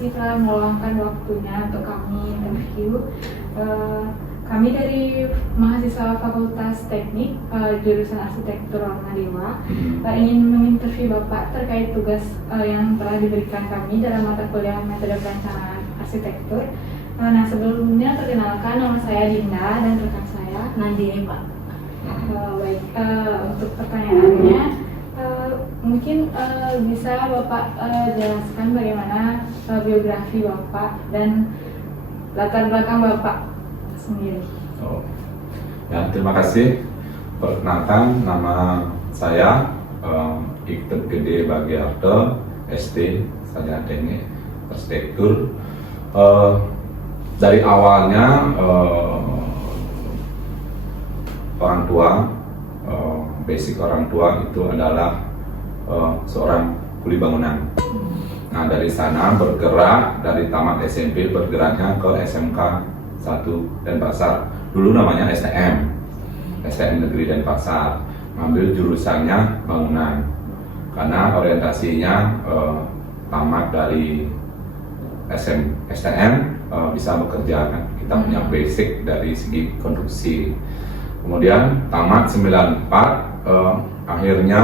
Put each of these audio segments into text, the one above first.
kasih telah meluangkan waktunya untuk kami interview. Kami dari mahasiswa Fakultas Teknik jurusan Arsitektur Warna Dewa ingin menginterview Bapak terkait tugas yang telah diberikan kami dalam mata kuliah metode perencanaan arsitektur. Nah, sebelumnya perkenalkan, nama saya Dinda dan rekan saya Nandini, Pak. Baik, untuk pertanyaannya mungkin bisa Bapak jelaskan bagaimana biografi Bapak dan latar belakang Bapak sendiri. Ya, terima kasih. Perkenalkan, nama saya Ikut Gede Bagiarte, ST, Sarjana Teknik Arsitektur. Dari awalnya orang tua, basic orang tua itu adalah seorang kuli bangunan. Nah, dari sana bergerak, dari tamat SMP bergeraknya ke SMK 1 Denpasar. Dulu namanya STM Negeri Denpasar. Ngambil jurusannya bangunan. Karena orientasinya tamat dari STM bisa bekerja kan. Kita punya basic dari segi konstruksi. Kemudian tamat 94, akhirnya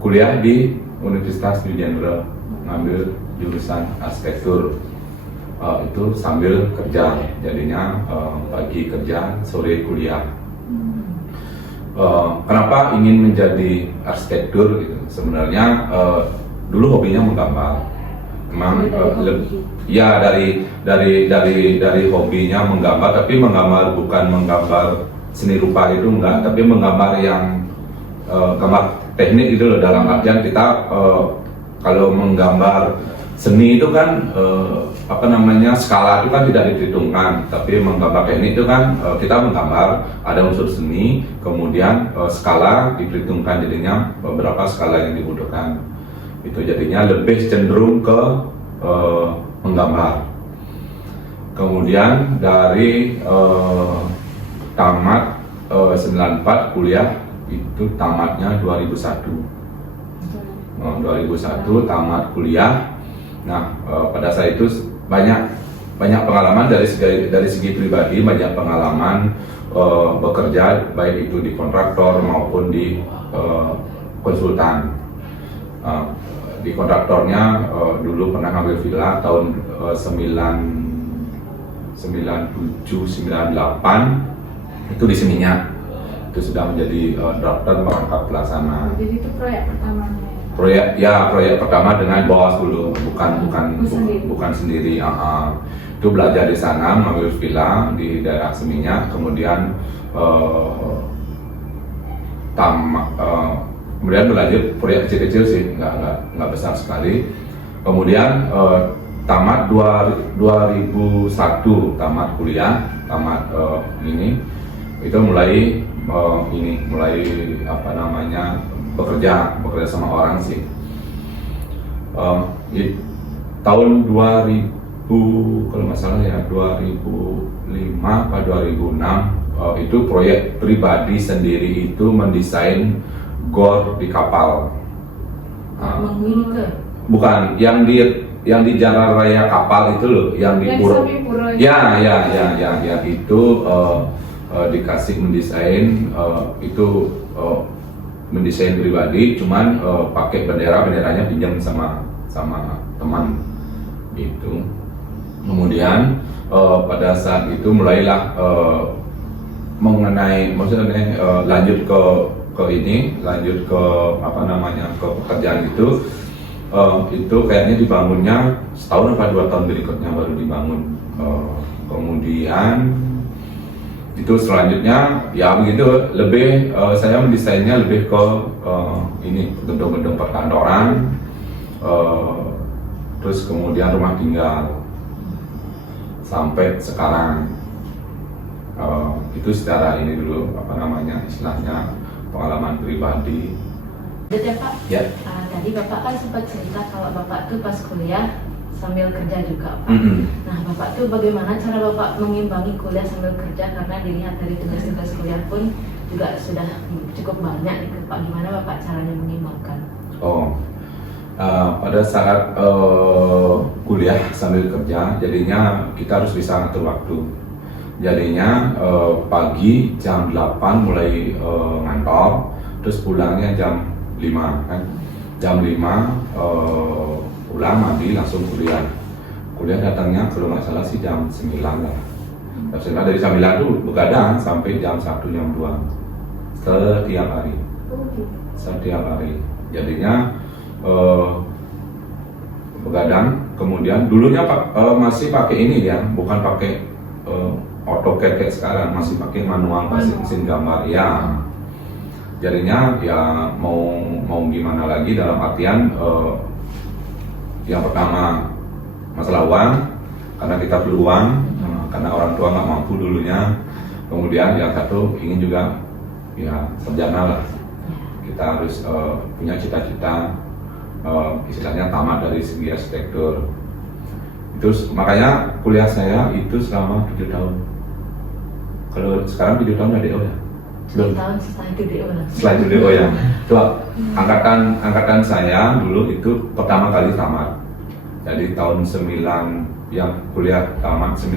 kuliah di Universitas New General, ngambil jurusan arsitektur. Itu sambil kerja, jadinya pagi kerja, sore kuliah. Kenapa ingin menjadi arsitektur gitu? Sebenarnya dulu hobinya menggambar. Memang ya dari hobinya menggambar, tapi menggambar bukan menggambar seni rupa itu enggak, tapi menggambar yang gambar teknik itu loh, dalam artian kita kalau menggambar seni itu kan skala itu kan tidak diperhitungkan, tapi menggambar teknik itu kan kita menggambar ada unsur seni, kemudian skala diperhitungkan, jadinya beberapa skala yang dibutuhkan. Itu jadinya lebih cenderung ke menggambar. Kemudian dari tamat 94 kuliah itu tamatnya 2001. 2001 tamat kuliah. Nah, pada saat itu banyak pengalaman dari segi pribadi, banyak pengalaman bekerja baik itu di kontraktor maupun di konsultan. Di kontraktornya dulu pernah ngambil villa tahun 97-98 itu di Seminyak. Itu sudah menjadi drafter merangkap pelaksana. Jadi itu proyek pertamanya. Proyek pertama dengan bos dulu, bukan sendiri. Itu belajar di sana, mengambil villa di daerah Seminyak, kemudian kemudian berlanjut proyek kecil-kecil sih, nggak besar sekali. Kemudian tamat 2001 tamat kuliah, itu mulai bekerja sama orang sih. Tahun 2000 kalau nggak salah ya 2005 atau 2006 itu proyek pribadi sendiri itu mendesain gor di kapal. Bukan yang di jalan raya kapal itu loh, yang di Pura. Ya itu dikasih mendesain itu mendesain pribadi, cuman pakai benderanya pinjam sama teman itu. Kemudian pada saat itu mulailah lanjut ke pekerjaan itu kayaknya dibangunnya setahun atau 2 tahun berikutnya baru dibangun. Kemudian itu selanjutnya ya begitu, lebih saya mendesainnya lebih ke gedung-gedung perkantoran, terus kemudian rumah tinggal sampai sekarang. Itu secara ini dulu istilahnya pengalaman pribadi. Ya Pak, Ya. Tadi Bapak kan sempat cerita kalau Bapak tuh pas kuliah sambil kerja juga Pak. Nah Bapak tuh bagaimana cara Bapak mengimbangi kuliah sambil kerja, karena dilihat dari tugas-tugas kuliah pun juga sudah cukup banyak gitu Pak. Gimana Bapak caranya mengimbangkan? Pada saat kuliah sambil kerja, jadinya kita harus bisa ngatur waktu. Jadinya pagi jam 8 mulai ngantor, terus pulangnya jam 5 kan. Jam 5 pulang mandi langsung kuliah. Kuliah datangnya kalau nggak salah sih jam 9 lah. Jam 9 dari jam 9 tuh begadang sampai jam 1 jam 2 setiap hari. Setiap hari. Jadinya begadang, kemudian dulunya masih pakai ini ya, bukan pakai AutoCAD kayak sekarang, masih pakai manual, mesin gambar ya. Jadinya ya mau gimana lagi, dalam artian yang pertama masalah uang, karena kita perlu uang, karena orang tua nggak mampu dulunya. Kemudian yang satu ingin juga ya sarjana lah, kita harus punya cita-cita, istilahnya tamat dari segi arsitektur. Itu makanya kuliah saya itu selama 7 tahun. Kalau sekarang 7 tahun udah DO ya? 7 tahun setelah itu DO lah. Setelah itu DO ya. Coba angkatan saya dulu itu pertama kali tamat. Jadi tahun 9 yang kuliah tamat 9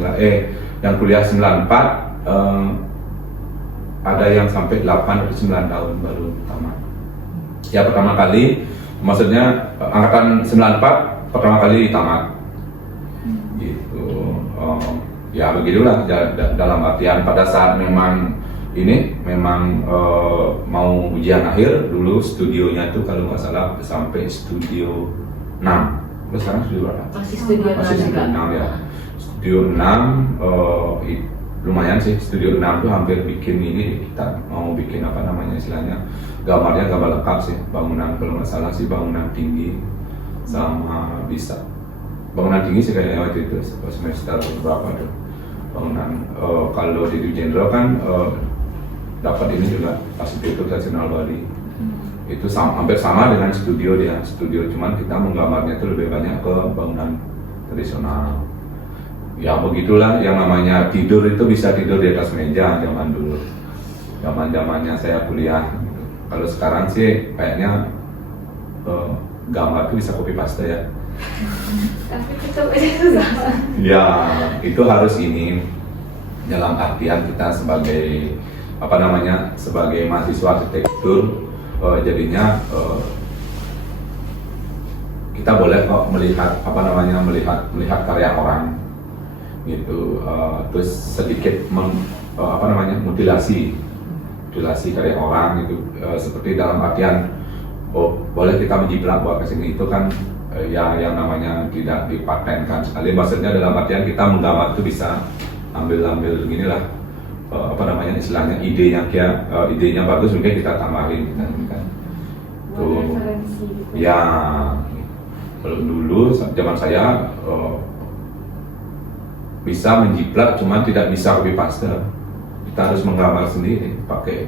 yang kuliah 94 ada yang sampai 8 atau 9 tahun baru tamat. Ya pertama kali, maksudnya angkatan 94 pertama kali tamat gitu. Ya begitulah, dalam artian pada saat memang mau ujian akhir, dulu studionya itu kalau nggak salah sampai studio 6. Terus sekarang studio berapa? Masih studio 6 ya. Studio 6 lumayan sih. Studio 6 tuh hampir bikin ini, kita mau bikin apa namanya istilahnya, gambarnya gambar lengkap sih, bangunan kalau nggak salah sih bangunan tinggi sama bisa bangunan tinggi sih kayaknya waktu itu semester berapa tuh bangunan. Kalau di Jenderal kan dapat ini juga arsitektur nasional Bali. Itu hampir sama dengan studio dia, cuman kita menggambarnya itu lebih banyak ke bangunan tradisional. Ya begitulah, yang namanya tidur itu bisa tidur di atas meja zaman dulu, zamannya saya kuliah gitu. Kalau sekarang sih kayaknya gambar itu bisa copy paste ya. Tapi tetap aja susah. Ya itu harus ini, dalam artian kita sebagai sebagai mahasiswa arsitektur, jadinya kita boleh kok melihat melihat karya orang gitu, terus sedikit mutilasi karya orang gitu, seperti dalam artian boleh kita menjiplak buat kesini, itu kan ya yang namanya tidak dipatenkan sekali, maksudnya dalam artian kita menggambar itu bisa ambil gini lah, istilahnya idenya bagus, mungkin kita tambahin kan. Tuh ya, kalau dulu zaman saya bisa menjiplak, cuman tidak bisa copy paste. Kita harus menggambar sendiri, pakai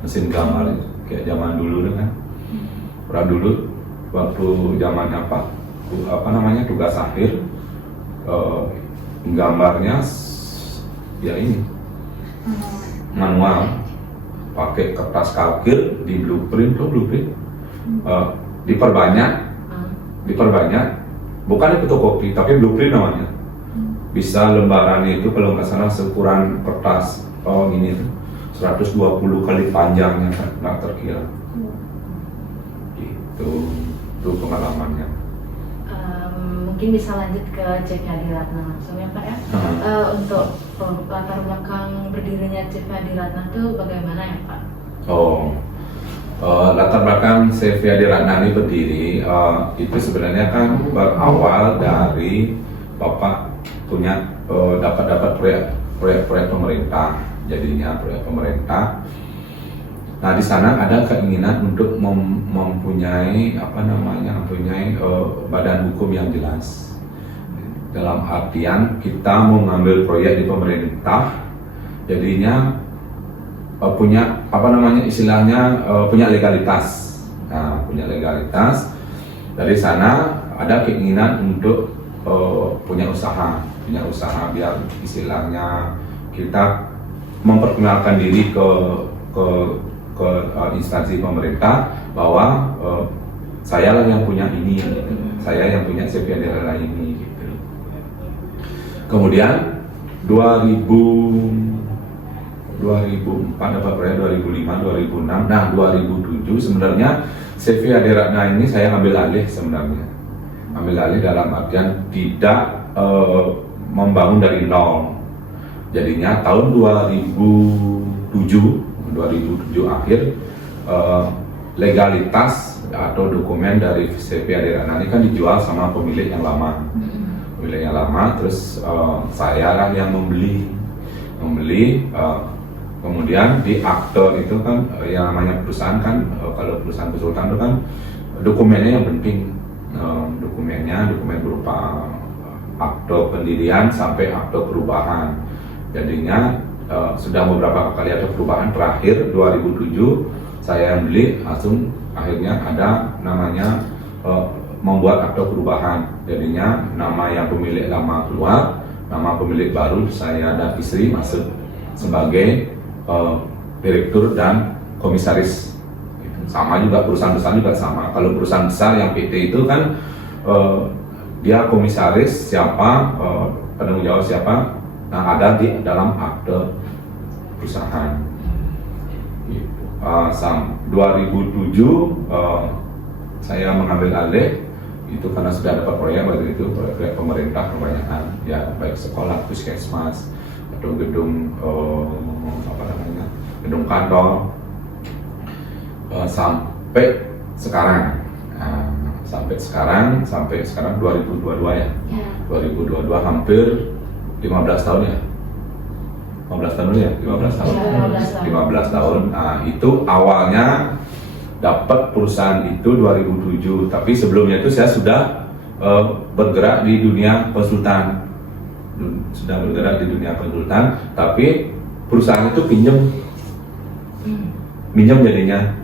mesin gambar kayak zaman dulu kan. Orang dulu waktu zamannya tugas akhir, gambarnya ya ini manual, pakai kertas kalkir, di blueprint diperbanyak, bukan di fotokopi tapi blueprint namanya. Bisa lembarannya itu kalau nggak salah seukuran kertas ini tuh 120 kali panjangnya, nggak terkira. Gitu, itu pengalamannya. Mungkin bisa lanjut ke CV Adiratna langsung ya Pak ya. Untuk latar belakang berdirinya CV Adiratna itu bagaimana ya Pak? Latar belakang CV Adiratna ini berdiri itu sebenarnya kan berawal dari Bapak punya dapat proyek pemerintah, jadinya proyek pemerintah. Nah di sana ada keinginan untuk mempunyai badan hukum yang jelas. Dalam artian kita mengambil proyek di pemerintah, jadinya punya punya legalitas. Nah, punya legalitas. Dari sana ada keinginan untuk punya usaha biar istilahnya kita memperkenalkan diri ke instansi pemerintah bahwa saya lah yang punya ini, gitu. Saya yang punya CV Adira ini, gitu. Kemudian 2004 dapat proyek, 2005, 2006, nah 2007 sebenarnya CV Adiratna ini saya ambil alih sebenarnya. Ambil alih dalam artian tidak membangun dari nol. Jadinya tahun 2007 akhir legalitas atau dokumen dari CV Adiratna ini kan dijual sama pemilik yang lama. Pemilik yang lama, terus saya lah yang membeli. Kemudian di akte itu kan yang namanya perusahaan kan, kalau perusahaan konsultan itu kan dokumennya yang penting. Dokumen berupa akte pendirian sampai akte perubahan. Jadinya sudah beberapa kali ada perubahan. Terakhir 2007 saya yang beli, langsung akhirnya ada namanya membuat akte perubahan. Jadinya nama yang pemilik lama keluar, nama pemilik baru, saya dan istri masuk sebagai direktur dan komisaris. Sama juga perusahaan besar juga sama. Kalau perusahaan besar yang PT itu kan dia komisaris siapa, penanggung jawab siapa, nah ada di dalam akte perusahaan. 2007 saya mengambil alih itu karena sudah dapat proyek waktu itu, proyek pemerintah kebanyakan, ya baik sekolah, puskesmas atau gedung gedung kantor, sampai sekarang. Sampai sekarang 2022 ya. 2022 hampir 15 tahun ya. 15 tahun ya, 15 tahun. 15 tahun. Nah, itu awalnya dapat perusahaan itu 2007, tapi sebelumnya itu saya sudah bergerak di dunia konsultan. Tapi perusahaan itu minjem jadinya.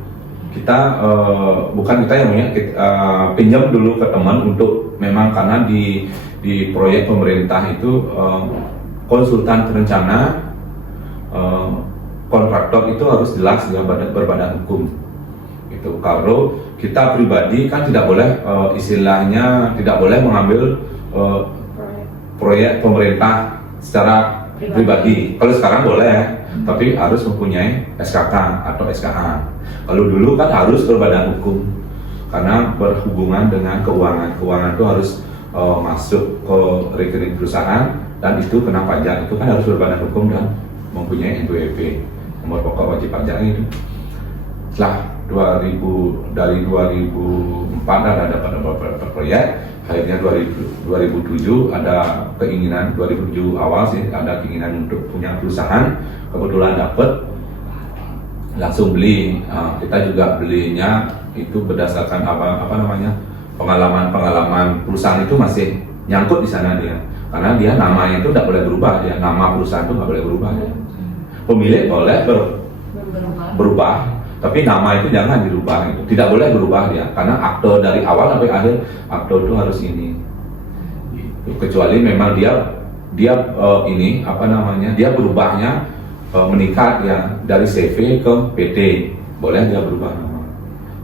Kita bukan kita yang punya, pinjam dulu ke teman untuk memang karena di proyek pemerintah itu konsultan perencana, kontraktor itu harus jelas berbadan hukum. Itu kalau kita pribadi kan tidak boleh istilahnya tidak boleh mengambil proyek pemerintah secara pribadi. Kalau sekarang boleh, tapi harus mempunyai SKK atau SKA. Kalau dulu kan harus berbadan hukum karena berhubungan dengan keuangan. Keuangan itu harus masuk ke rekening perusahaan dan itu kena pajak. Itu kan harus berbadan hukum dan mempunyai NPWP, nomor pokok wajib pajak itu. Setelah dari 2004 ada dapat beberapa proyek. Akhirnya 2007 ada keinginan, 2007 awal sih ada keinginan untuk punya perusahaan. Kebetulan dapat, langsung beli. Kita juga belinya itu berdasarkan pengalaman perusahaan itu masih nyangkut di sana dia. Karena dia namanya itu tidak boleh berubah, dia nama perusahaan itu nggak boleh berubah. Dia. Pemilik boleh berubah, tapi nama itu jangan dirubah, itu tidak boleh berubah dia. Karena akte dari awal sampai akhir akte itu harus ini. Gitu. Kecuali memang dia dia berubahnya meningkat ya dari CV ke PT, boleh dia berubah nama.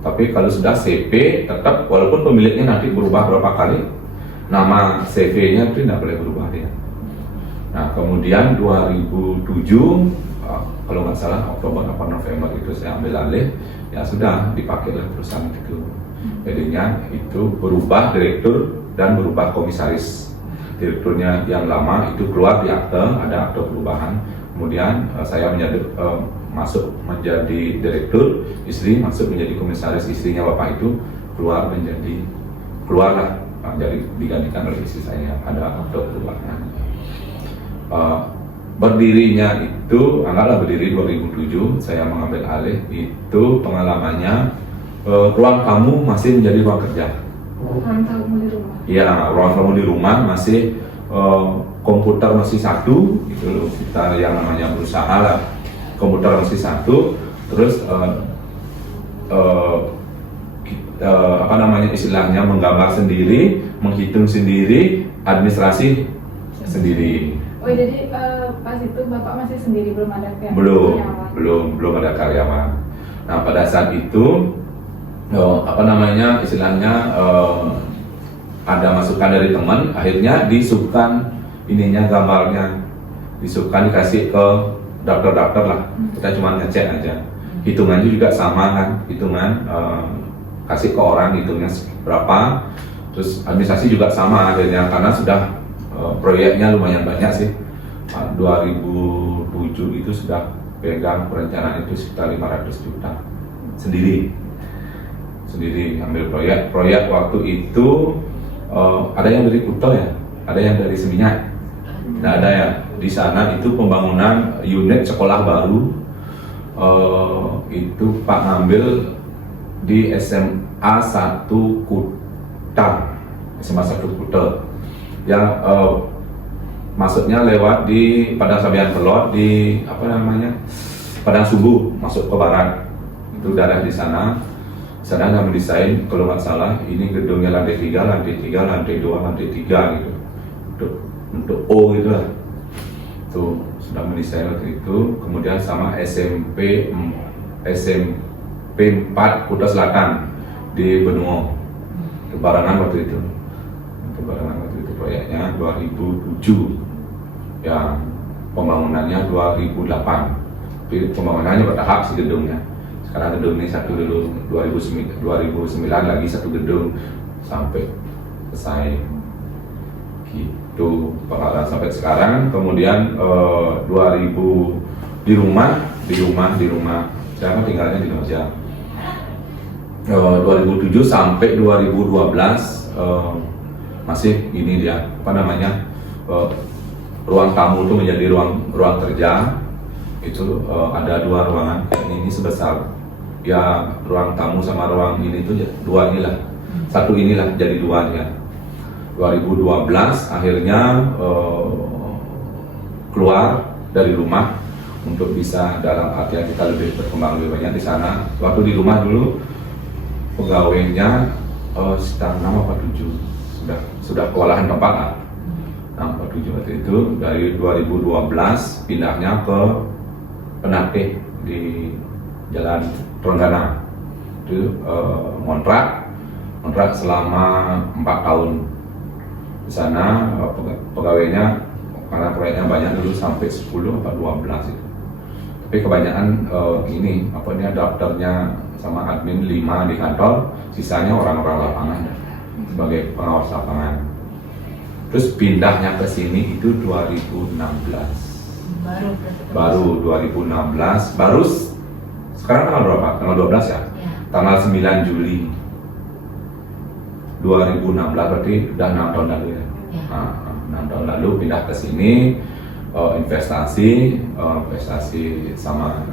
Tapi kalau sudah CV tetap walaupun pemiliknya nanti berubah berapa kali, nama CV-nya itu tidak boleh berubah dia. Nah kemudian 2007 kalau nggak salah Oktober atau November itu saya ambil alih, ya sudah dipakai oleh perusahaan itu. Jadinya itu berubah direktur dan berubah komisaris. Direkturnya yang lama itu keluar di akte, ada akte perubahan. Kemudian saya masuk menjadi direktur, istri masuk menjadi komisaris, istrinya bapak itu keluarlah jadi digantikan oleh istri saya, ada akte perubahan. Berdirinya itu, anggaplah berdiri 2007, saya mengambil alih, itu pengalamannya ruang tamu masih menjadi ruang kerja. Ruang tamu di rumah? Iya, ruang tamu di rumah masih, komputer masih satu, gitu loh, kita yang namanya berusaha lah, komputer masih satu, terus istilahnya menggambar sendiri, menghitung sendiri, administrasi sendiri. Oh jadi pas itu bapak masih sendiri, belum ada karyawan? Belum ada karyawan. Nah pada saat itu apa namanya istilahnya ada masukan dari teman, akhirnya disukan ininya gambarnya, disukan dikasih ke dokter-dokter lah. Kita cuma ngecek aja. Hitungannya juga sama kan, hitungan kasih ke orang hitungnya berapa, terus administrasi juga sama akhirnya karena sudah proyeknya lumayan banyak sih. 2007 itu sudah pegang perencanaan itu sekitar 500 juta sendiri ambil proyek waktu itu. Ada yang dari Kuto ya, ada yang dari Seminyak. Nah ada ya di sana itu pembangunan unit sekolah baru. Itu Pak ngambil di SMA 1 Kuta, SMA 1 Kuta. Ya masuknya lewat di Padang Sabian Pelot di apa namanya Padang Subuh masuk ke barat. Itu daerah di sana. Sana kami desain kalau nggak salah ini gedungnya lantai 3, lantai 3, lantai 2, lantai 3 gitu. Untuk O gitu lah. Tuh sudah mendesain waktu itu. Kemudian sama SMP 4 Kuta Selatan di Benua. Kebarangan waktu itu. Kebarangan waktu itu proyeknya 2007. Ya pembangunannya 2008. Tapi pembangunannya bertahap sih gedungnya. Sekarang gedung ini satu dulu 2009 lagi satu gedung sampai selesai gitu pengalaman sampai sekarang. Kemudian 2000 di rumah saya tinggalnya di Jogja. 2007 sampai 2012 masih ini dia apa namanya ruang tamu itu menjadi ruang kerja. Itu ada 2 ruangan ini sebesar ya ruang tamu sama ruang ini tuh 2 inilah, 1 inilah jadi 2 ya. 2012 akhirnya keluar dari rumah untuk bisa dalam artian kita lebih berkembang lebih banyak di sana. Waktu di rumah dulu pegawainya sekitar 6 atau 7 sudah kewalahan tempat lah. 6 atau 7 waktu itu. Dari 2012 pindahnya ke Penatih di Jalan Trenggana. Itu kontrak selama 4 tahun di sana. Pegawainya karena proyeknya banyak dulu sampai 10 atau 12 itu. Tapi kebanyakan ini daftarnya sama admin 5 di kantor, sisanya orang-orang lapangan sebagai pengawas lapangan. Terus pindahnya ke sini itu 2016. Baru 2016, baru sekarang tanggal berapa? Tanggal 12 ya? Tanggal 9 Juli 2016 berarti udah 6 tahun lalu ya? 6 tahun lalu pindah ke sini, investasi sama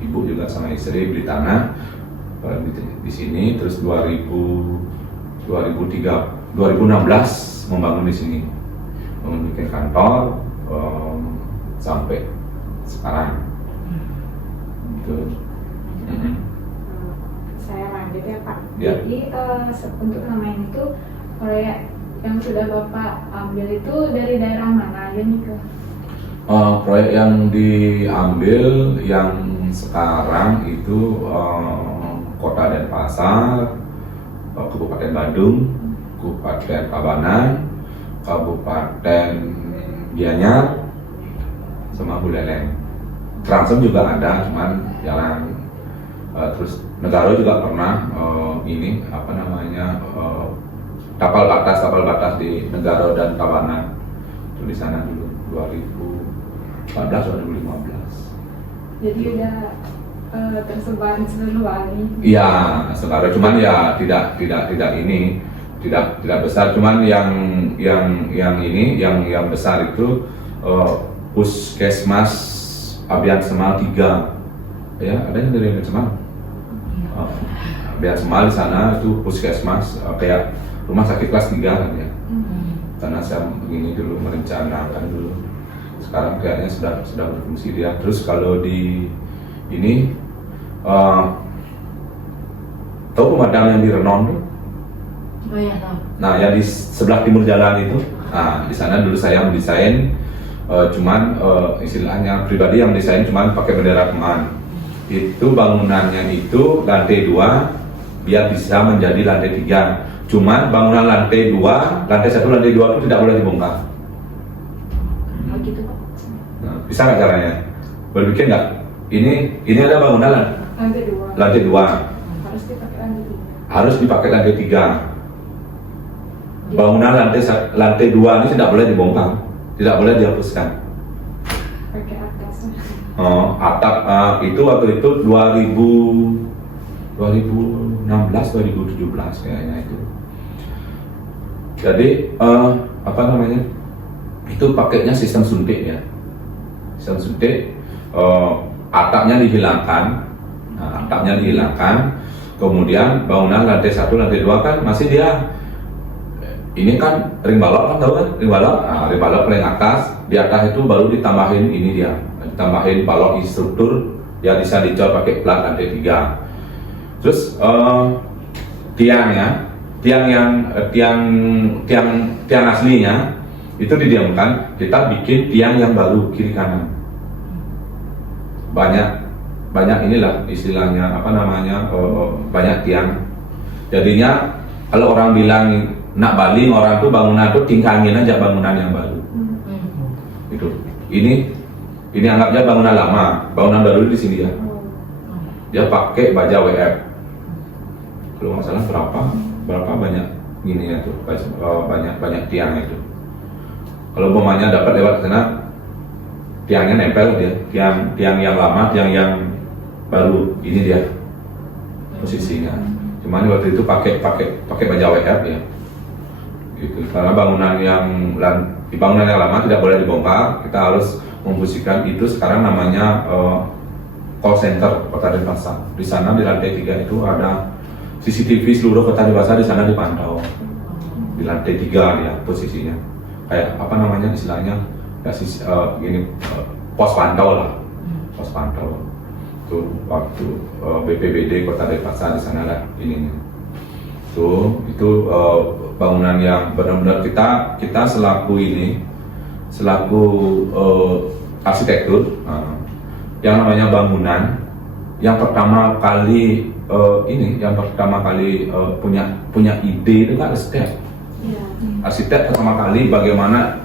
ibu juga sama istri beli tanah di sini. Terus 2016 membangun di sini, membuat kantor sampai sekarang. Gitu. Saya lanjut ya Pak. Ya. Jadi untuk nama ini tuh proyek yang sudah Bapak ambil itu dari daerah mana aja nih ke? Proyek yang diambil yang sekarang itu Kota Denpasar, Kabupaten Badung, Kabupaten Tabanan, Kabupaten Gianyar, sama Buleleng. Transem juga ada, cuman jalan. Terus Negara juga pernah ini apa namanya kapal batas di Negara dan Tabanan. Itu di sana dulu 2014 atau 2015. Jadi udah tersebar di seluruh Bali. Iya, sekarang cuman ya tidak besar, cuman yang besar itu Puskesmas Abian Semal 3. Ya, ada yang dari Abian Semal. Abian Semal di sana itu puskesmas kayak rumah sakit kelas 3 kan ya. Karena saya begini dulu merencanakan dulu. Sekarang kayaknya sudah berfungsi dia. Terus kalau di ini tahu pemadam yang di Renon tuh? Oh iya tahu. Nah, yang di sebelah timur jalan itu. Nah, di sana dulu saya mendesain cuman istilahnya pribadi yang mendesain cuman pakai bendera teman. Itu bangunannya itu lantai 2 biar bisa menjadi lantai 3. Cuman bangunan lantai 2, lantai 1, lantai 2 itu tidak boleh dibongkar. Oh gitu Pak. Nah, bisa nggak caranya? Berpikir nggak? Ini ada bangunan lantai 2 lantai 2 harus dipakai lantai 3. harus dipakai lantai 3. Bangunan lantai 2 ini tidak boleh dibongkar, tidak boleh dihapuskan. Pakai atas. Atap itu waktu itu 2016 2017 kayaknya itu. Jadi apa namanya? Itu pakainya sistem suntik ya. Sistem suntik, atapnya dihilangkan. Nah, atapnya dihilangkan. Kemudian bangunan lantai 1, lantai 2 kan masih dia ini kan ring balok kan, tahu kan? Ring balok. Nah, ring balok paling atas, di atas itu baru ditambahin ini dia. Ditambahin balok instruktur yang bisa dicor pakai plat lantai 3. Terus tiangnya, tiang aslinya itu didiamkan, kita bikin tiang yang baru kiri kanan. Banyak inilah istilahnya apa namanya, banyak tiang. Jadinya kalau orang bilang nak baling, orang tuh bangunan tuh tingkangin aja bangunan yang baru. Itu. Ini anggapnya bangunan lama, bangunan baru di sini ya. Dia pakai baja WF. Kalau nggak salah berapa banyak ini ya tuh, banyak tiang itu. Kalau umpamanya dapat lewat sana, tiangnya nempel dia, tiang yang lama, tiang yang baru, ini dia posisinya. Cuman waktu itu pakai baja WF ya. Gitu. Karena bangunan yang lama tidak boleh dibongkar, kita harus memfungsikan itu. Sekarang namanya call center Kota Denpasar. Di sana di lantai 3 itu ada CCTV seluruh Kota Denpasar, di sana dipantau. Di lantai 3 dia posisinya. Kayak apa namanya istilahnya? Pos pantau lah. Pos pantau. Itu waktu BPBD Kota Denpasar, di sana ada ininya. Itu bangunan yang benar-benar kita selaku arsitektur, yang namanya bangunan yang pertama kali punya ide itu kan arsitek. Arsitek pertama kali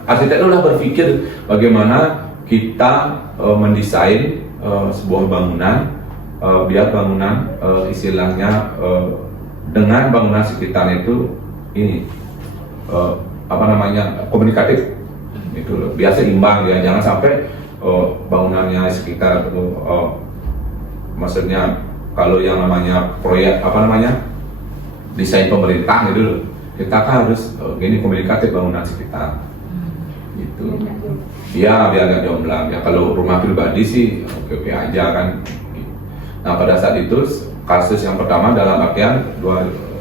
arsitek itu udah berpikir bagaimana kita mendesain sebuah bangunan biar bangunan istilahnya dengan bangunan sekitarnya itu komunikatif, itu biar seimbang ya, jangan sampai bangunannya sekitar itu maksudnya kalau yang namanya proyek desain pemerintah gitu loh, kita kan harus komunikatif bangunan sekitar gitu. Iya, biar nggak jomplang ya. Kalau rumah pribadi sih oke aja kan. Nah pada saat itu kasus yang pertama dalam artian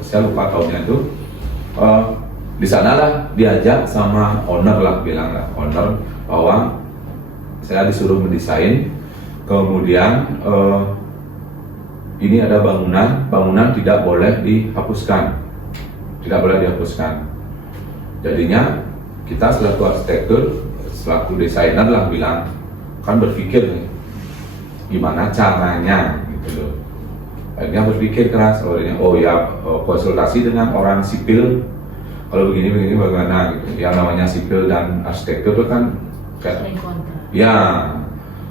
saya lupa tahunnya itu, di sana lah diajak sama owner bahwa saya disuruh mendesain, kemudian ini ada bangunan tidak boleh dihapuskan. Jadinya kita selaku arsitektur, selaku desainer lah bilang, kan berpikir nih, gimana caranya gitu loh. Akhirnya berpikir keras, konsultasi dengan orang sipil. Kalau begini bagaimana gitu. Yang namanya sipil dan arsitektur itu kan kayak, ya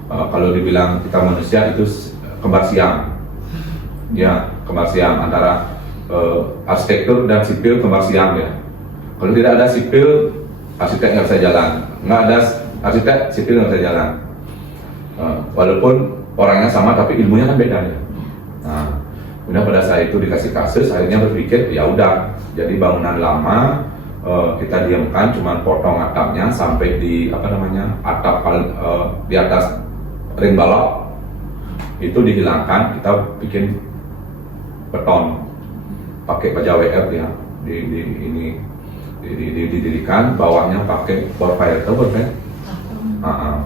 kalau dibilang kita manusia itu kembar siam. Ya, kembar siam antara arsitektur dan sipil, kembar siam ya. Kalau tidak ada sipil, arsitek nggak bisa jalan. Nggak ada arsitek, sipil nggak bisa jalan. Walaupun orangnya sama, tapi ilmunya kan beda ya. Nah, kemudian pada saat itu dikasih kasus, akhirnya berpikir ya udah, jadi bangunan lama kita diamkan, cuman potong atapnya sampai di atap di atas ring balok itu dihilangkan, kita bikin beton pakai baja WF ya, didirikan, bawahnya pakai bor file, tahu bor file?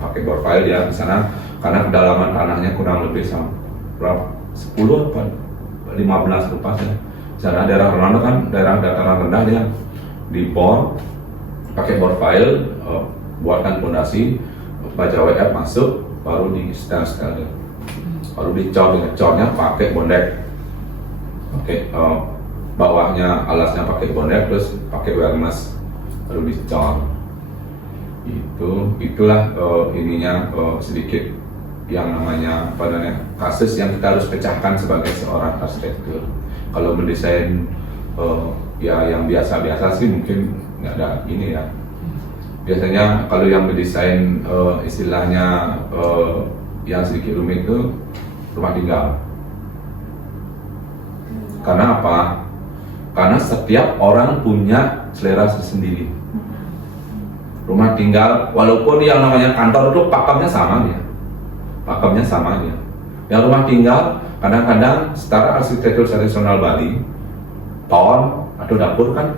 Pakai bor file ya di sana, karena kedalaman tanahnya kurang lebih berapa? 10 apa 15 lupa ya. Sana daerah rendah kan, daerah dataran rendah dia dibor, pakai bor file, buatkan fondasi, baja WF masuk, baru di setel, baru dicor, dengan cornya pakai bondek. Oke, bawahnya alasnya pakai bonet terus pakai wellness baru dicor. Itulah ininya sedikit yang namanya apa namanya kasus yang kita harus pecahkan sebagai seorang arsitektur. Kalau mendesain ya yang biasa-biasa sih mungkin nggak ada ini ya. Biasanya kalau yang mendesain istilahnya yang sedikit rumit itu rumah tinggal. Karena apa? Karena setiap orang punya selera sendiri. Rumah tinggal, walaupun yang namanya kantor itu pakemnya sama dia. Yang rumah tinggal, kadang-kadang secara arsitektur tradisional Bali, ton atau dapur kan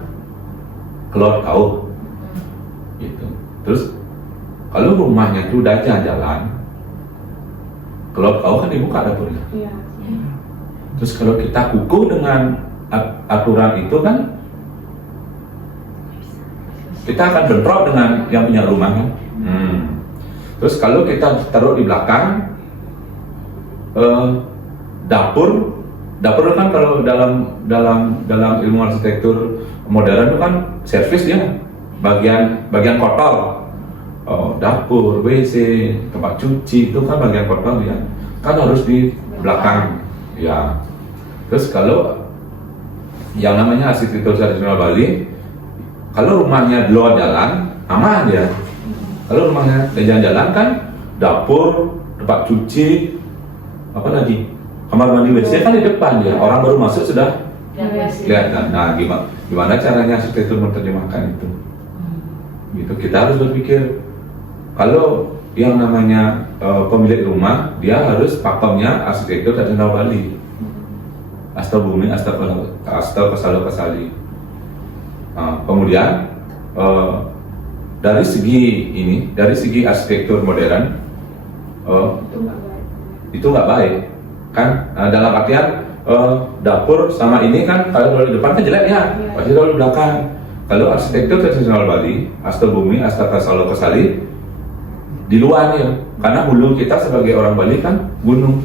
keluar kau, gitu. Terus kalau rumahnya itu udah jalan, keluar kau kan dibuka dapurnya. Iya. Terus kalau kita kukuh dengan aturan itu kan, kita akan bentrok dengan yang punya rumah kan. Terus kalau kita taruh di belakang dapur kan kalau dalam ilmu arsitektur modern itu kan servis dia bagian kotor. Dapur, WC, tempat cuci itu kan bagian kotor dia kan harus di belakang ya. Terus kalau yang namanya arsitektur tradisional Bali, kalau rumahnya di luar jalan, aman dia. Kalau rumahnya di jalan kan, dapur, tempat cuci, apa lagi? Kamar mandi WC kan di depan dia. Orang baru masuk sudah lihat. Nah, gimana caranya arsitektur menerjemahkan itu? Gitu. Kita harus berpikir, kalau yang namanya pemilik rumah, dia harus pakemnya arsitektur tradisional Bali. Asta bumi, asta kasali. Kemudian dari segi arsitektur modern itu nggak baik kan, dalam artian dapur sama ini kan kalau di depan kan jelek ya, pasti kalau di belakang. Kalau arsitektur tradisional Bali, asta bumi, asta kasali di luarnya, karena hulu kita sebagai orang Bali kan gunung,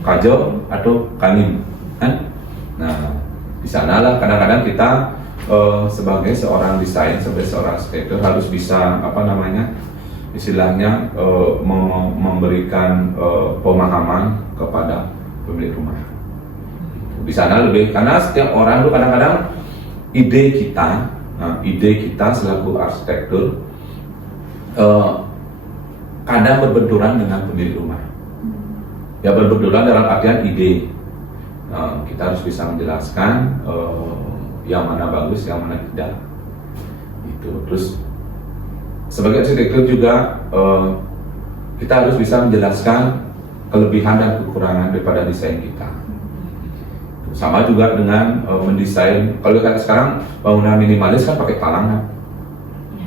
kajo atau kanim kan. Nah di sanalah kadang-kadang kita sebagai seorang desain, sebagai seorang arsitektur harus bisa istilahnya memberikan pemahaman kepada pemilik rumah. Di sana lebih, karena setiap orang itu kadang-kadang ide kita selaku arsitektur kadang berbenturan dengan pemilik rumah. Ya berbenturan dalam artian ide. Kita harus bisa menjelaskan yang mana bagus, yang mana tidak. Itu. Terus sebagai arsitektur juga kita harus bisa menjelaskan kelebihan dan kekurangan daripada desain kita. Sama juga dengan mendesain. Kalau kita sekarang bangunan minimalis kan pakai talang kan,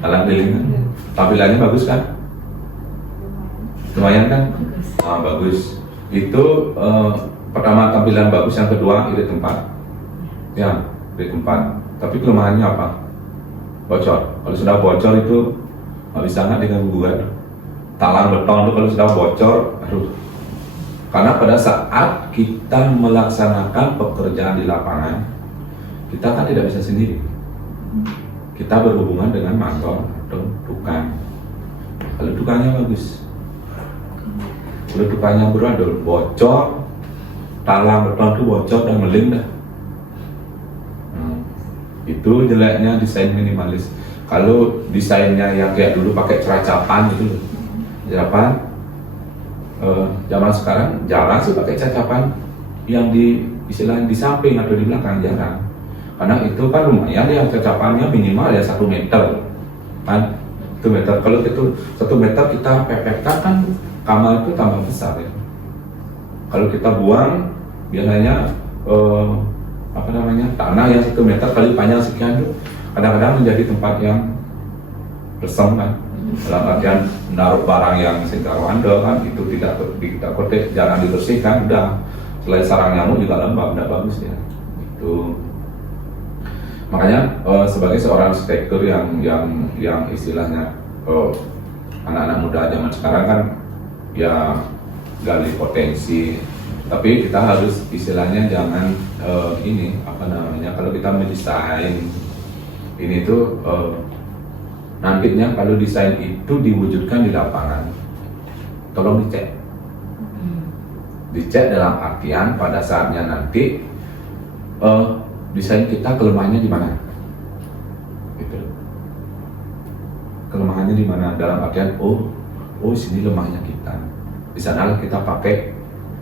talang keliling. Tampilannya bagus kan? Lumayan kan? Bagus. Itu pertama tampilan bagus, yang kedua ide tempat. Ya. Di tempat, tapi kelemahannya apa? Bocor. Kalau sudah bocor itu nggak bisa dengan gugat. Talang beton itu kalau sudah bocor, karena pada saat kita melaksanakan pekerjaan di lapangan, kita kan tidak bisa sendiri. Kita berhubungan dengan mantor atau tukang. Kalau tukangnya bagus, kalau tukangnya berandul, bocor, talang beton itu bocor dan meling dah. Itu jeleknya desain minimalis. Kalau desainnya yang kayak dulu pakai ceracapan gitu loh, ceracapan zaman sekarang jarang sih pakai ceracapan yang istilahnya di samping atau di belakang, jarang. Karena itu kan lumayan ya, ceracapannya minimal ya 1 meter kan, 1 meter. Kalau itu 1 meter kita pepetkan kan kamar itu tambah besar ya. Kalau kita buang biasanya tanah yang 1 meter kali panjang sekian itu kadang-kadang menjadi tempat yang resem kan, dalam artian menaruh barang yang sentarawanda kan, itu tidak kotek, jarang dibersihkan, udah selain sarang nyamuk juga lembab, tidak bagus ya. Itu makanya sebagai seorang arsitektur yang istilahnya anak-anak muda zaman sekarang kan ya gali potensi, Tapi kita harus istilahnya jangan ini apa namanya, kalau kita mendesain ini tuh nantinya kalau desain itu diwujudkan di lapangan, tolong dicek dalam artian pada saatnya nanti desain kita kelemahannya di mana, gitu. Kelemahannya di mana dalam artian oh sini lemahnya kita, di sana kita pakai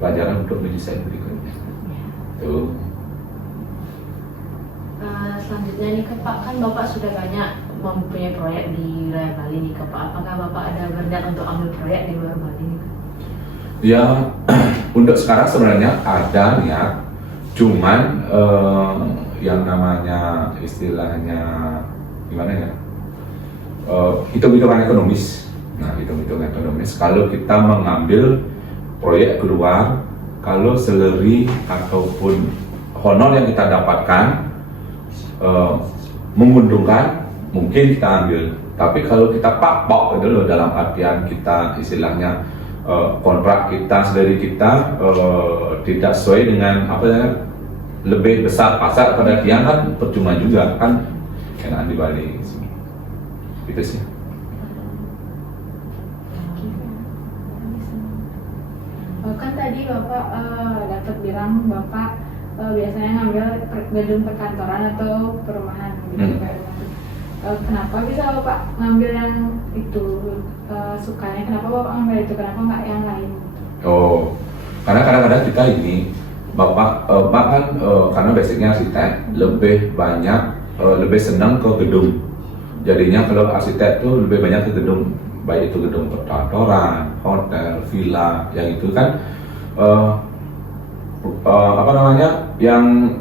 pelajaran untuk mendesain berikutnya. Tuh. Selanjutnya nih Pak, kan Bapak sudah banyak mempunyai proyek di Raya Bali nih Pak. Apakah Bapak ada berniat untuk ambil proyek di luar Bali nih? Ya, untuk sekarang sebenarnya ada niat, cuman yang namanya istilahnya gimana ya? Hitung-hitungan ekonomis. Nah, hitung-hitungan ekonomis. Kalau kita mengambil proyek keluar, kalau salary ataupun honor yang kita dapatkan menguntungkan, mungkin kita ambil. Tapi kalau kita pakpok itu loh, dalam artian kita istilahnya kontrak kita sendiri kita tidak sesuai dengan apa ya, lebih besar pasar pada dia, kan percuma juga kan, enak di Bali gitu sih. Kan tadi Bapak dapat bilang Bapak biasanya ngambil gedung perkantoran atau perumahan gitu. Kenapa bisa Bapak ngambil yang itu, sukanya kenapa Bapak ngambil itu, kenapa nggak yang lain? Oh, karena kadang-kadang kita ini Bapak kan karena basicnya arsitek, lebih banyak lebih senang ke gedung. Jadinya kalau arsitek tuh lebih banyak ke gedung, baik itu gedung perkantoran, hotel, villa, yang itu kan apa namanya, yang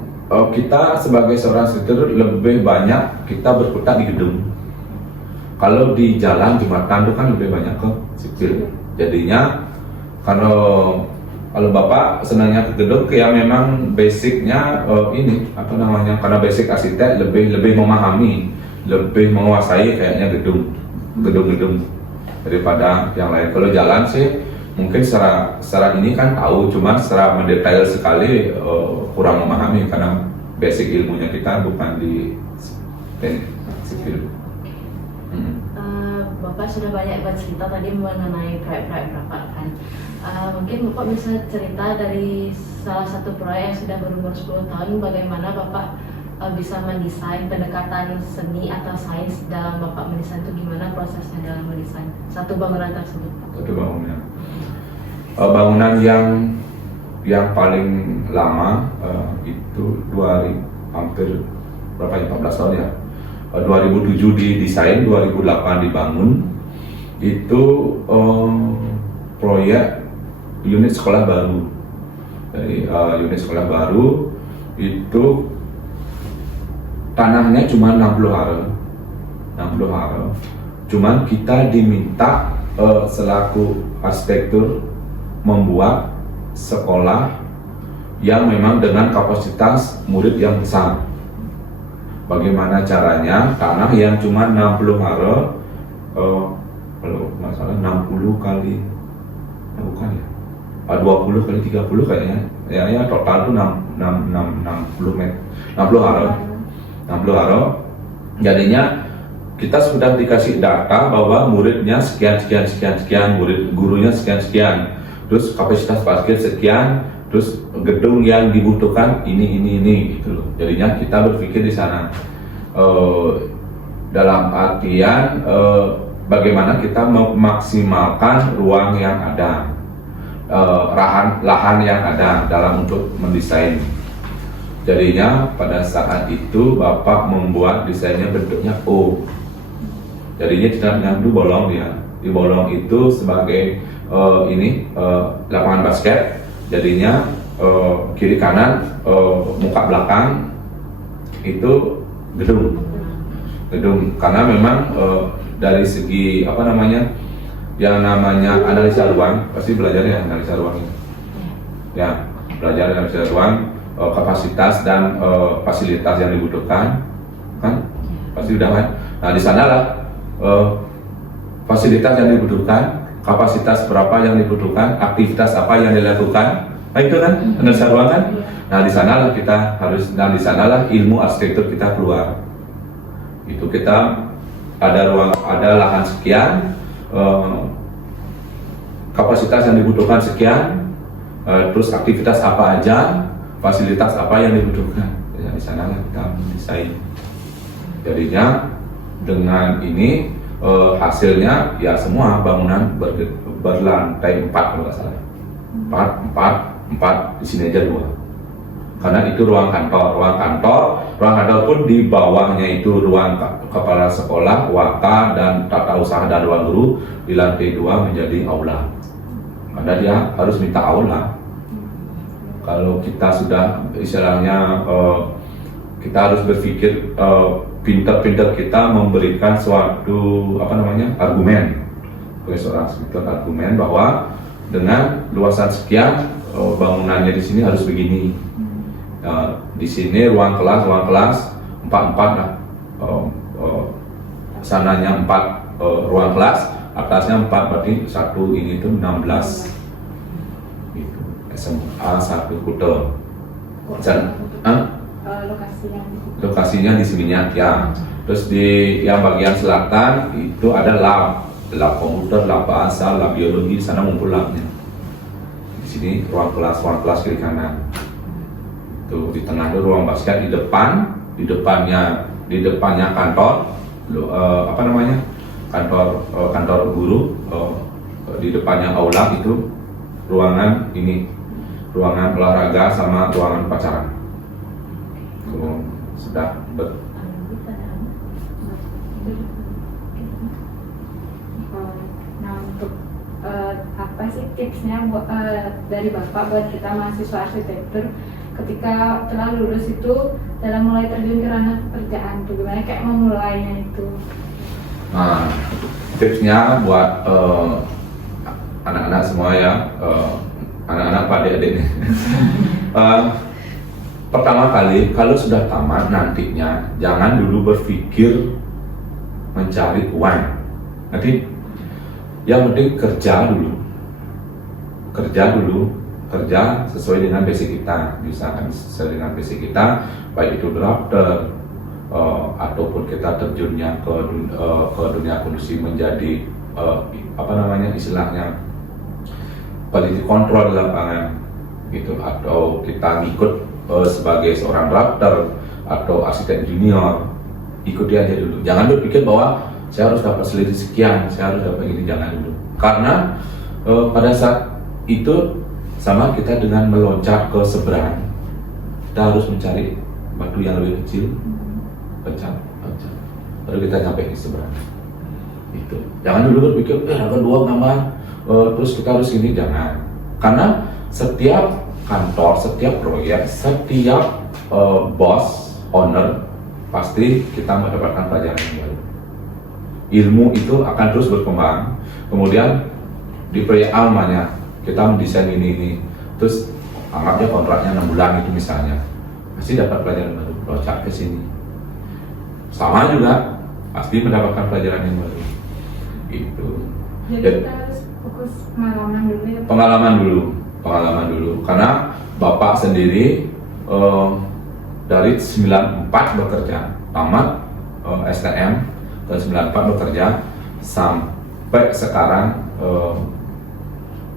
kita sebagai seorang arsitektur lebih banyak kita berkutat di gedung. Kalau di jalan jembatan itu kan lebih banyak ke sipil. Jadinya kalau Bapak senangnya ke gedung, ya memang basicnya ini apa namanya, karena basic arsitek lebih memahami, lebih menguasai kayaknya gedung-gedung daripada yang lain. Kalau jalan sih mungkin secara ini kan tahu, cuman secara mendetail sekali kurang memahami karena basic ilmunya kita bukan di teknik sipil. Bapak sudah banyak bercerita tadi mengenai proyek-proyek Bapak kan. Mungkin Bapak bisa cerita dari salah satu proyek yang sudah berumur 10 tahun, bagaimana Bapak bisa mendesain pendekatan seni atau sains dalam Bapak mendesain, itu gimana prosesnya dalam mendesain satu bangunan tersebut? Satu bangunan. Bangunan yang paling lama itu hampir berapa ya, 14 tahun ya. 2007 didesain, 2008 dibangun. Itu proyek unit sekolah baru. Jadi unit sekolah baru itu tanahnya cuma 60 hara. Cuman kita diminta selaku arsitektur membuat sekolah yang memang dengan kapasitas murid yang besar. Bagaimana caranya? Tanah yang cuma 60 hara, kalau nggak salah 60 kali, bukan ya, 20 kali 30 kayaknya, ya total tuh 60 hara. Jadinya kita sudah dikasih data bahwa muridnya sekian, murid gurunya sekian, terus kapasitas parkir sekian, terus gedung yang dibutuhkan ini gitu loh. Jadinya kita berpikir di sana dalam artian bagaimana kita memaksimalkan ruang yang ada, lahan yang ada dalam untuk mendesain. Jadinya pada saat itu Bapak membuat desainnya bentuknya O. Jadinya tidak nyamdu bolong ya. Di bolong itu sebagai lapangan basket. Jadinya kiri kanan, muka belakang itu gedung. Karena memang dari segi apa namanya, yang namanya analisa ruang, pasti belajar ya analisa ruang ini. Ya, belajar analisa ruang, kapasitas dan fasilitas yang dibutuhkan, kan pasti udah kan. Nah di sanalah fasilitas yang dibutuhkan, kapasitas berapa yang dibutuhkan, aktivitas apa yang dilakukan, Nah, itu kan analisa ruang kan. Iya. Nah di sanalah kita harus, di sanalah ilmu arsitektur kita keluar. Itu kita ada ruang, ada lahan sekian, kapasitas yang dibutuhkan sekian, terus aktivitas apa aja, fasilitas apa yang dibutuhkan. Ya, di sanalah kita mendesain. Jadinya dengan ini hasilnya ya semua bangunan berlantai 4 kalau nggak salah. 4 di sini aja 2. Karena itu ruang kantor pun di bawahnya itu ruang kepala sekolah, waka dan tata usaha dan ruang guru, di lantai 2 menjadi aula. Karena dia harus minta aula. Kalau kita sudah istilahnya kita harus berpikir pintar-pintar kita memberikan suatu argumen, sebagai seorang arsitek argumen bahwa dengan luasan sekian bangunannya di sini harus begini. Di sini ruang kelas 4 lah, sananya 4 ruang kelas, atasnya 4 berarti satu ini itu 16 gitu. SMA 1 Kute. Lokasinya di Seminyak ya. Terus di yang bagian selatan itu ada lab komputer, lab bahasa, lab biologi, di sana ngumpul labnya. Di sini ruang kelas kiri kanan. Itu di tengah itu ruang basket, di depannya kantor, kantor guru, di depannya aula itu ruangan olahraga sama ruangan pacaran. Sudah Nah, untuk apa sih tipsnya dari Bapak buat kita mahasiswa arsitektur ketika telah lulus itu dalam mulai terjun ke ranah pekerjaan tuh gimana kayak memulainya itu? Nah, tipsnya buat anak-anak semua ya, anak-anak Pak adik-adik nih. Pertama kali kalau sudah tamat nantinya jangan dulu berpikir mencari uang. Nanti yang penting kerja sesuai dengan basic kita, misalkan sesuai dengan basic kita, baik itu drafter ataupun kita terjunnya ke dunia konstruksi menjadi istilahnya quality control di lapangan gitu, atau kita ngikut sebagai seorang drafter atau arsitek junior, ikuti aja dulu. Jangan berpikir bahwa saya harus dapat selisih sekian, saya harus dapat ini, jangan dulu. Karena pada saat itu sama kita dengan meloncat ke seberang, kita harus mencari batu yang lebih kecil, loncat, baru kita sampai di seberang. Itu. Jangan dulu berpikir, ada 2 gambar, terus kita harus ini, jangan. Karena setiap kantor, setiap proyek, setiap bos, owner, pasti kita mendapatkan pelajaran yang baru. Ilmu itu akan terus berkembang. Kemudian di proyek almanya kita mendesain ini, terus anggapnya kontraknya 6 bulan itu misalnya, pasti dapat pelajaran baru. Loncat ke sini, sama juga pasti mendapatkan pelajaran yang baru. Itu. Jadi kita harus fokus pengalaman dulu ya. Pengalaman dulu, karena Bapak sendiri dari 94 bekerja, tamat STM tahun 94 bekerja sampai sekarang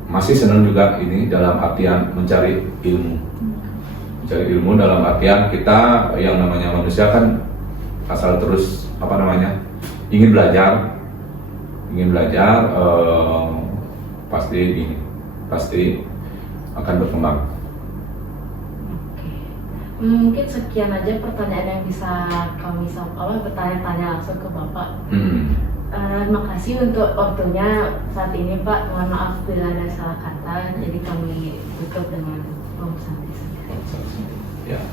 masih senang juga ini dalam artian mencari ilmu dalam artian kita yang namanya manusia kan asal terus ingin belajar pasti akan berkembang. Oke. Mungkin sekian aja pertanyaan yang bisa kami bertanya-tanya langsung ke Bapak. Terima kasih untuk waktunya saat ini Pak. Mohon maaf bila ada salah kata. Jadi kami tutup dengan Om Santi. Ya.